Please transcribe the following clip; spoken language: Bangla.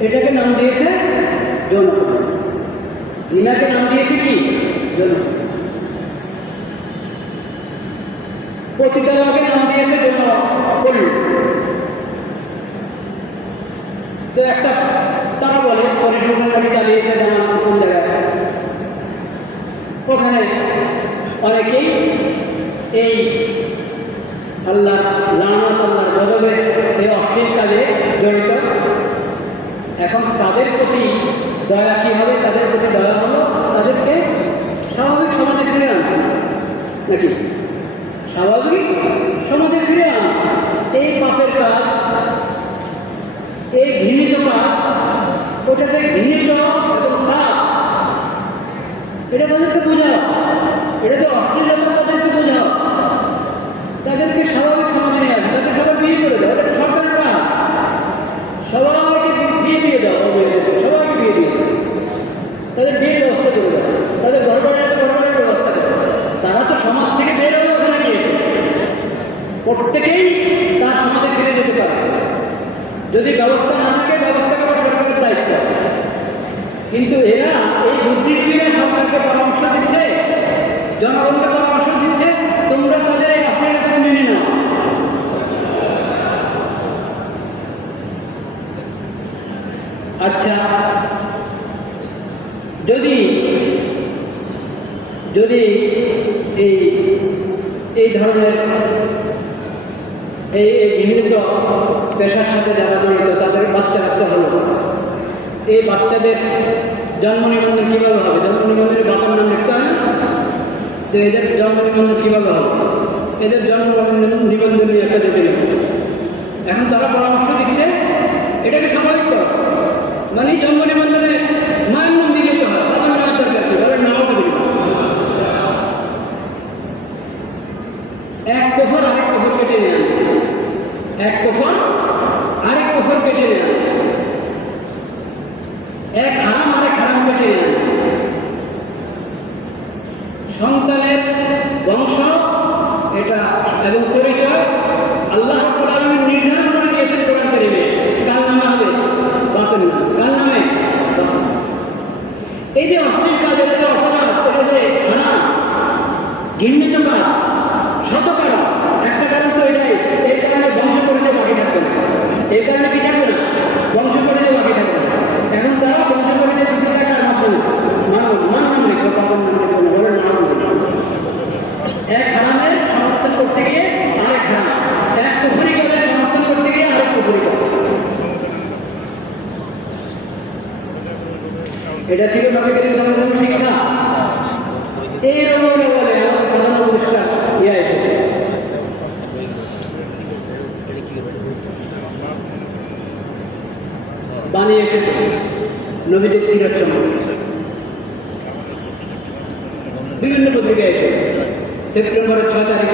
এটাকে নাম দিয়েছে যৌন। জিনাকে নাম দিয়েছে কি? পতিতালয়কে নাম দিয়েছে যৌন তো একটা তারা বলে পরিসংখ্যান নাকি চালিয়েছে যেমন কোন জায়গায়? ওখানে। অনেকেই এই আল্লাহ, লানত আল্লাহর গজবের এই অশ্লীল কাজে জড়িত। এখন তাদের প্রতি দয়া কী হবে তাদের প্রতি দয়া হলো তাদেরকে স্বাভাবিক সমাজে ফিরে আনবে নাকি? স্বাভাবিক সমাজে ফিরে আন। এই পাপের কাজ, এই ঘৃণিত কাজ, ওটাতে ঘৃণিত এবং পাপ, এটা তাদেরকে বোঝাও এটা তো অশ্লীলতা তাদেরকে বোঝাও তাদেরকে স্বাভাবিক সমাজে নিয়ে আসবে তাদের সবাই বিয়ে করে দাও এটা তো সরকারের কাজ সবাইকে বিয়ে দিয়ে দাও মেয়েদেরকে সবাইকে বিয়ে দিয়ে দাও তাদের বিয়ের ব্যবস্থা করে দাও। তাদের ঘর বাড়ির ব্যবস্থা করে তারা তো সমাজ থেকে বের হয়ে ওখানে গিয়েছে প্রত্যেকেই তার সমাজে ফিরে যেতে পারে। যদি ব্যবস্থা না থাকে, ব্যবস্থা করা সরকারের দায়িত্ব। কিন্তু এরা এই বুদ্ধিজীবীরা সরকারকে পরামর্শ দিচ্ছে, জনগণকে পরামর্শ দিচ্ছে, তোমরা তাদের এই অশ্লীলতাকে মেনে নাও। আচ্ছা যদি যদি এই এই ধরনের এই এই পেশার সাথে যারা জড়িত, তাদের বাচ্চা কাচ্চা হলো। এই বাচ্চাদের জন্ম নিবন্ধন কীভাবে হবে? জন্ম নিবন্ধনের বাবার নাম লিখতে হয়? তো এদের জন্ম নিবন্ধন কীভাবে হবে? এদের জন্ম নিবন্ধন নিয়ে একটা জটিল এখন তারা পরামর্শ দিচ্ছে এটাকে স্বাভাবিক করো মানে জন্ম নিবন্ধনে মায়ের নাম দিয়ে যেতে হয় বাবার নামের দরকার কি বাবার নামও দিবে এক কোফর, আরেক কোফর কেটে নেন এক কোফর, আরেক কোফর কেটে নেন এক হারাম, আরেক হারাম কেটে নেন সন্তানের বংশ, এটা এবং পরিচয় আল্লাহ রাব্বুল আলামিন নির্ধারণ করে দিয়েছেন কোরআন কারিমে কার নামে হবে বাপের নাম কার নামে এই যে অশ্লীল কাজ এটা যে অপরাধ এটা যে হারাম ঘৃণিত কাজ শত কারণ একটা কারণ তো এটাই এর কারণে বংশ পরিচয় বাকি থাকবে না এর কারণে কি থাকবে না বংশ পরিচয় বাকি থাকবে না এখন তারা বংশ পরিচয় দিচ্ছে টাকার মাধ্যমে মানব মান নাম লিখবে বাবার নাম লিখবে না বলেন নাম লিখবে এক হারামের সমর্থন করতে গিয়ে আরেক হারাম এক পুকুরি কাজের সমর্থন করতে গিয়ে আরেক পুকুরি কাজ এটা ছিল নবী করিম শিক্ষা। এইরকম বলে আমাদের প্রধান উপদেষ্টা ইয়া এসেছে। বানিয়ে এসেছে। নবীজির সিরাত সম্পর্কে। বিভিন্ন পত্রিকায় এসে সেপ্টেম্বরের ছয় তারিখ